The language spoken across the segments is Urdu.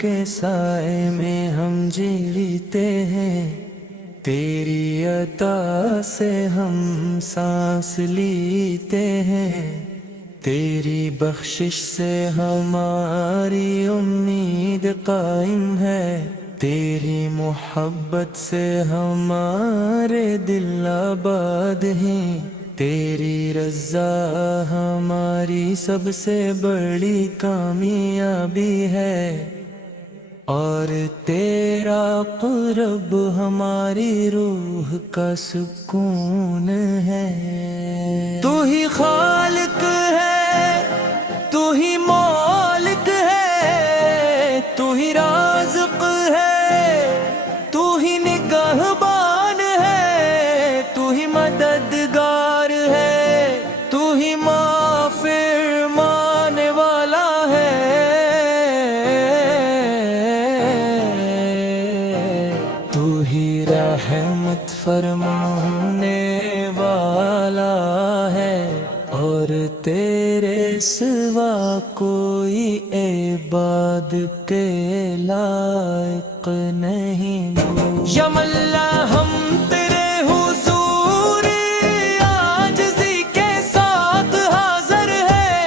کے سائے میں ہم جیتے ہیں، تیری عطا سے ہم سانس لیتے ہیں، تیری بخشش سے ہماری امید قائم ہے، تیری محبت سے ہمارے دل آباد ہیں، تیری رضا ہماری سب سے بڑی کامیابی ہے، اور تیرا قرب ہماری روح کا سکون ہے۔ تو ہی خالق ہے، تو ہی مالک ہے، تو ہی رازق ہے، تو ہی نگہبان ہے، تو ہی مددگار ہے، تو ہی معاف فرمانے والا ہے، تو ہی رحمت فرمانے والا ہے، اور تیرے سوا کوئی عباد کے لائق نہیں۔ یا اللہ ہم تیرے حضور عاجزی کے ساتھ حاضر ہیں،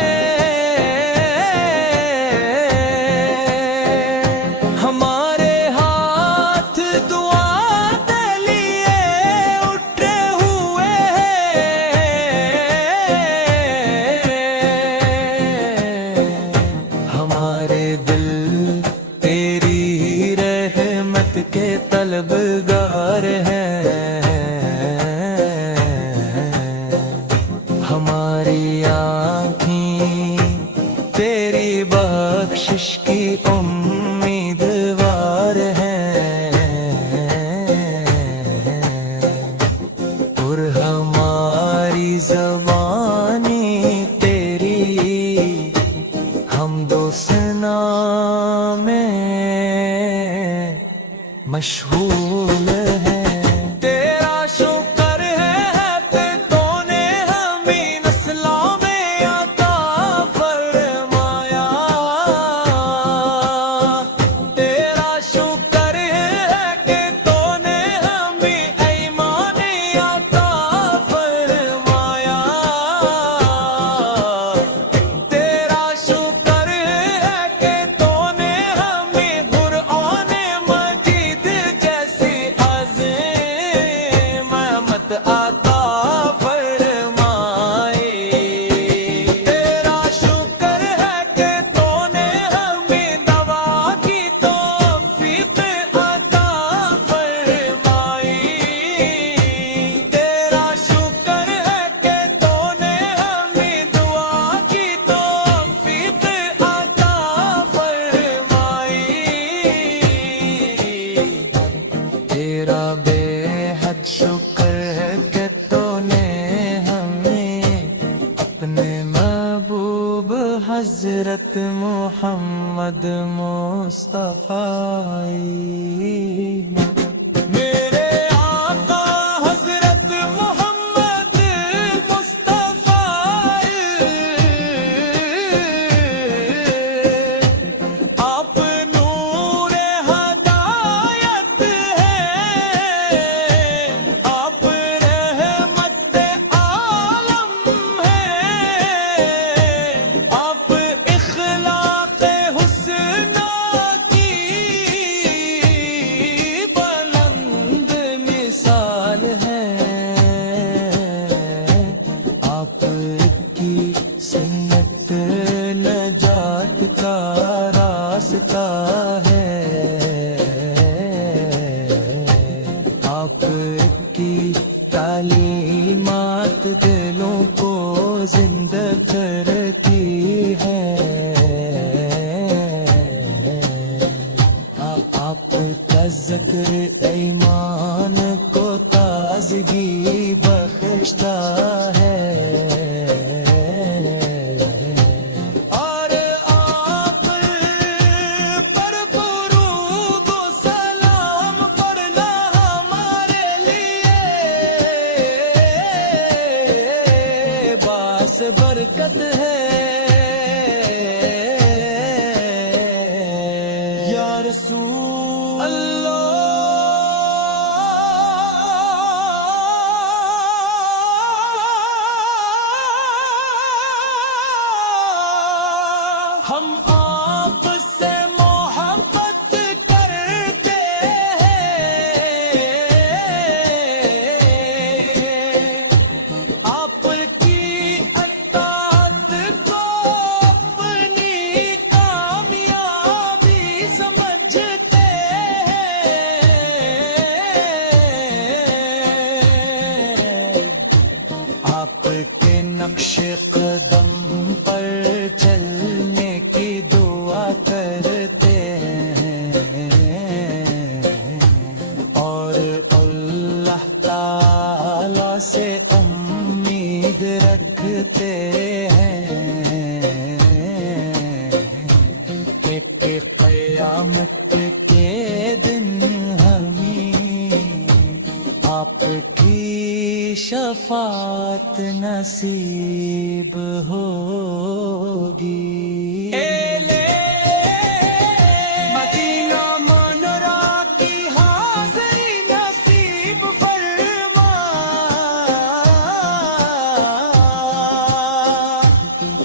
ہمارے ہاتھ دعا کے لیے اٹھے ہوئے ہیں، ہمارے دل تیری رحمت کے طلبگار ہیں، ہماری آنکھیں تیری بخشش کی امیدوار ہیں، اور ہماری زبانی تیری حمد و ثنا میں مشغول ہے۔ تیرا شکر ہے کہ تو نے ہمیں نسلوں میں عطا فرمایا، تیرا شکر ہے کہ تو نے ہمیں ایمان عطا فرمایا، تیرا شکر ہے کہ تو نے ہمیں قرآن مجید جیسی عظیم نعمت عطا فرمائی، تیرا شکر ہے کہ تو نے ہمیں دوا کی توفیق عطا فرمائی، تیرا شکر ہے کہ تو نے ہمیں دعا کی توفیق عطا فرمائی، تیرا بے حد شکر ہے کہ تو نے ہمیں اپنے محبوب حضرت محمد مصطفیٰ میرے آقا حضرت محمد مصطفیٰ، آپ نور ہدایت ہے، آپ رحمت عالم ہے، آپ اخلاق حسنہ کی بلند مثال ہے، آپ کی سنت نجات کا راستہ ہے، آپ کی تعلیمات دلوں کو زندہ کرتی ہے، آپ کا ذکر ایمان کو تازگی بخشتا ہے، اور آپ پر درود و سلام پڑھنا ہمارے لیے باعث برکت ہے۔ یا شفاعت نصیب ہوگی مدینہ منورہ کی حاضری نصیب فرما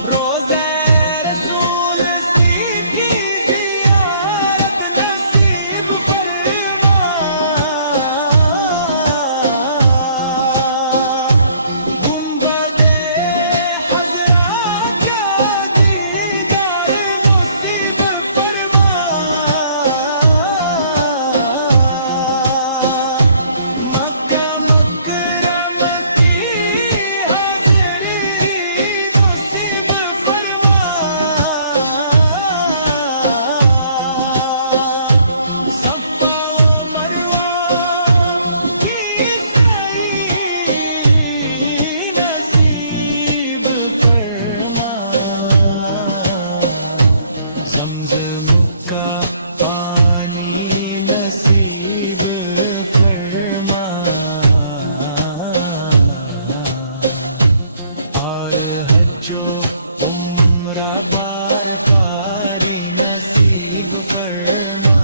روزہ رسول سی کی زیارت نصیب فرما گنبد حضرا کا دیدار نصیب فرما مکہ مکرم کی حاضری نصیب فرما صفا و مروہ کی سعی نصیب فرما زمزم کا پانی نصیب فرما اور حج و عمرہ بار پاری نصیب فرما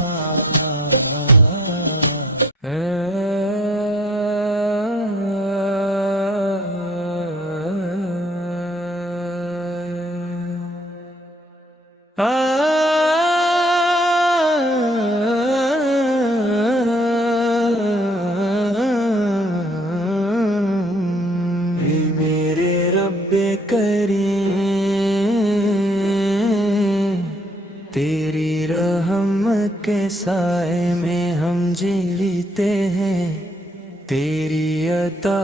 اے میرے رب کریم تیری رحمت کے سائے میں ہم جیتے ہیں تیری عطا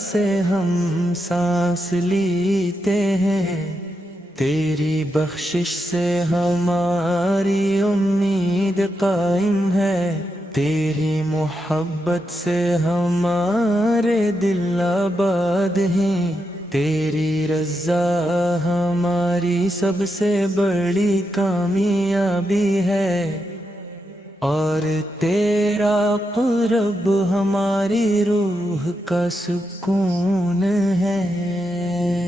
سے ہم سانس لیتے ہیں تیری بخشش سے ہماری امید قائم ہے تیری محبت سے ہمارے دل آباد ہیں تیری رضا ہماری سب سے بڑی کامیابی ہے اور تیرا قرب ہماری روح کا سکون ہے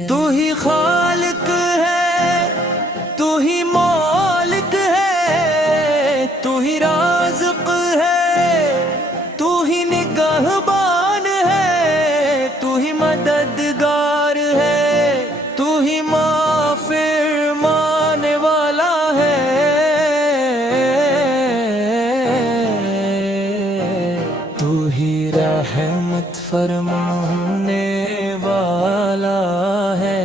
تو ہی خالق ہے تو ہی مالک ہے تو ہی رازق ہے تو ہی نگہبان ہے تو ہی مددگار ہے تو ہی فرمانے والا ہے تو ہی رحمت فرمانے والا ہے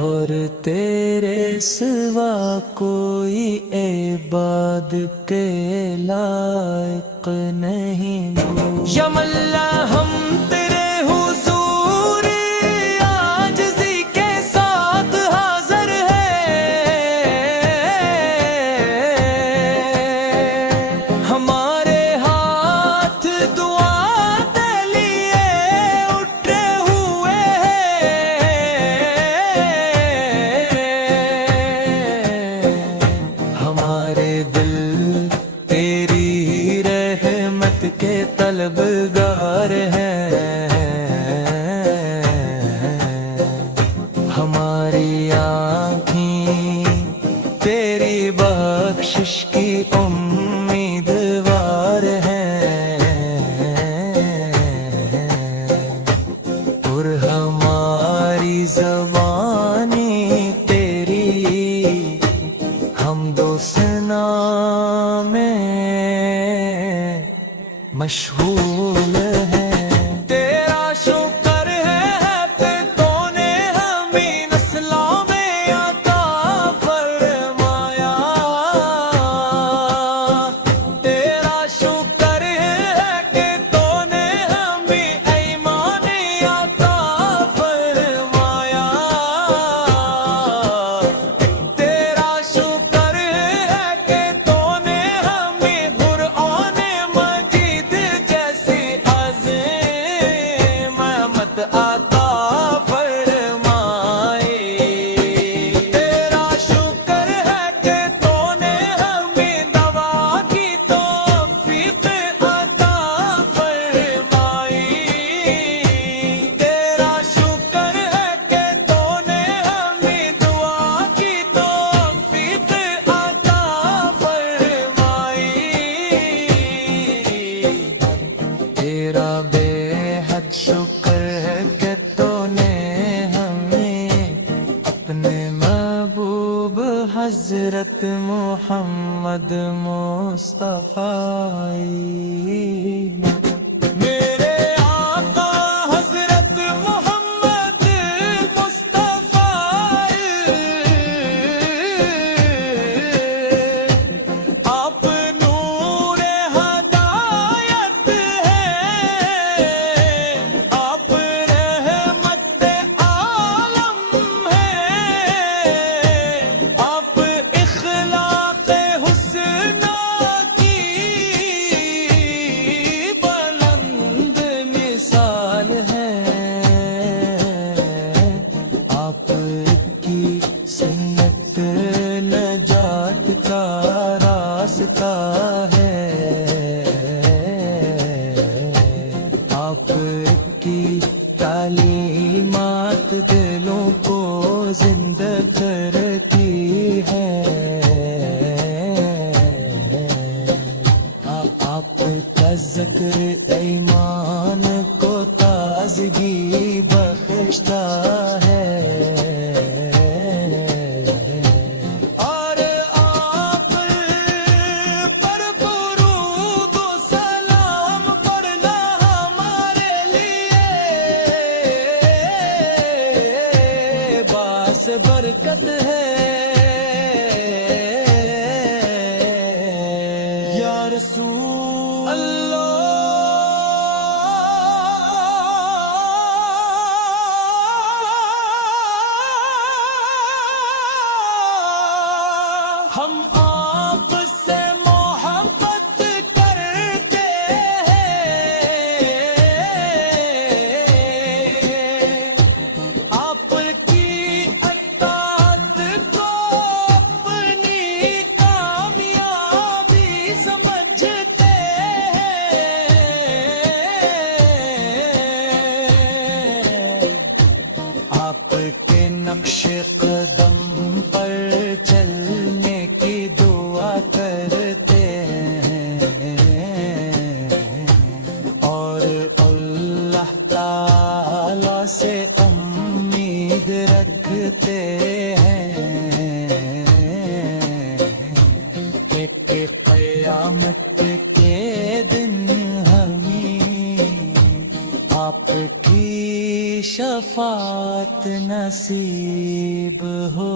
اور تیرے سوا کوئی عباد کے لائق نہیں یم اللہ ہم تیرے حضور عاجزی کے ساتھ حاضر ہیں ہمارے ہاتھ دعا کے لیے اٹھے ہوئے ہیں ہمارے دل تیری رحمت کے طلبگار ہیں ہماری آنکھیں تیری بخشش کی امیدوار ہیں اور ہماری زبانی تیری حمد و ثنا میں مشغول ہے تیرا شکر ہے کہ تو نے ہمیں نسلوں میں عطا فرمایا تیرا شکر ہے کہ تو نے ہمیں ایمان عطا فرمایا تیرا شکر ہے کہ تو نے ہمیں قرآن مجید جیسی شکر ہے کہ تو نے ہمیں اپنے محبوب حضرت محمد مصطفیٰ میرے آقا حضرت محمد مصطفیٰ آپ نور ہدایت ہیں آپ رحمت عالم ہیں آپ اخلاق حسنہ کی بلند مثال ہیں آپ کی سنت نجات کا راستہ ہے آپ کی تعلیمات دلوں کو زندہ کرتی ہے آپ کا ذکر ایمان کو تازگی بخشتا ہے اور آپ پر درود و سلام پڑھنا ہمارے لیے باعث برکت ہے یا رسول اللہ ہم آپ سے محبت کرتے ہیں آپ کی اطاعت کو اپنی کامیابی سمجھتے ہیں آپ کے نقش قدم پر چلنے کی دعا کرتے ہیں اور اللہ تعالی سے امید رکھتے ہیں کہ قیامت کے دن ہمیں آپ کی شفاعت نصیب ہو